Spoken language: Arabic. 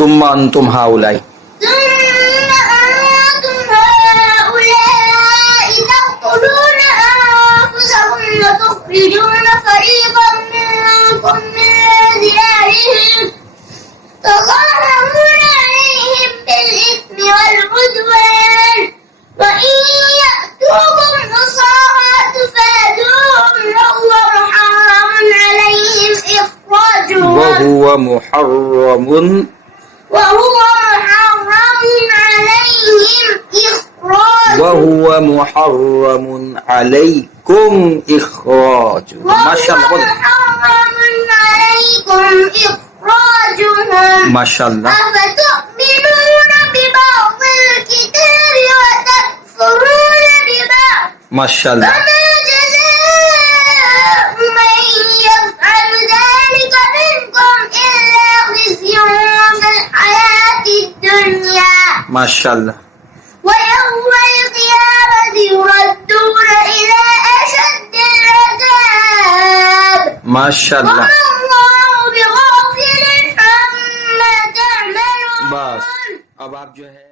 সুম্মা আনতুম হাউলাই ثم أنتم هؤلاء تقتلون أنفسكم وتخرجون فريقا منكم من ديارهم تظاهرون عليهم بالإثم والعدوان وإن يأتوكم أسارى تفادوهم وهو محرم وهو محرم عليهم إخراجهم ما شاء الله ما شاء الله أفتؤمنون ببعض الكتاب وتكفرون ببعض ما شاء الله فما جزاء من يفعل ذلك منكم إلا خزي في الحياة الدنيا ما شاء الله ويوم القيامة يردون إلى أشد العذاب ما شاء الله وما الله بغافل عما تعملون बस अब आप जो है